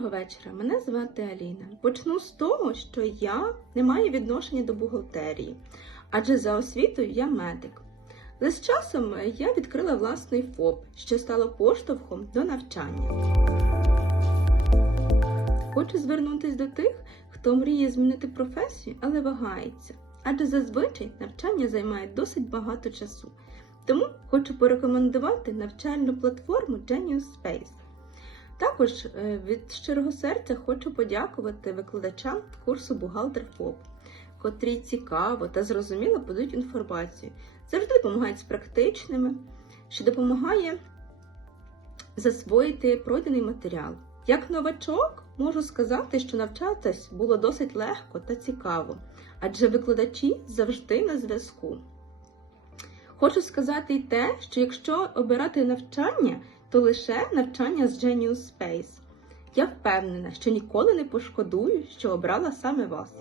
вечора. Мене звати Аліна. Почну з того, що я не маю відношення до бухгалтерії, адже за освітою я медик. Але з часом я відкрила власний ФОП, що стало поштовхом до навчання. Хочу звернутися до тих, хто мріє змінити професію, але вагається. Адже зазвичай навчання займає досить багато часу. Тому хочу порекомендувати навчальну платформу Genius Space. Також е, від щирого серця хочу подякувати викладачам курсу Бухгалтер ФОП, котрі цікаво та зрозуміло подають інформацію. Завжди допомагають з практичними, що допомагає засвоїти пройдений матеріал. Як новачок можу сказати, що навчатись було досить легко та цікаво, адже викладачі завжди на зв'язку. Хочу сказати й те, що якщо обирати навчання, то лише навчання з Genius Space. Я впевнена, що ніколи не пошкодую, що обрала саме вас.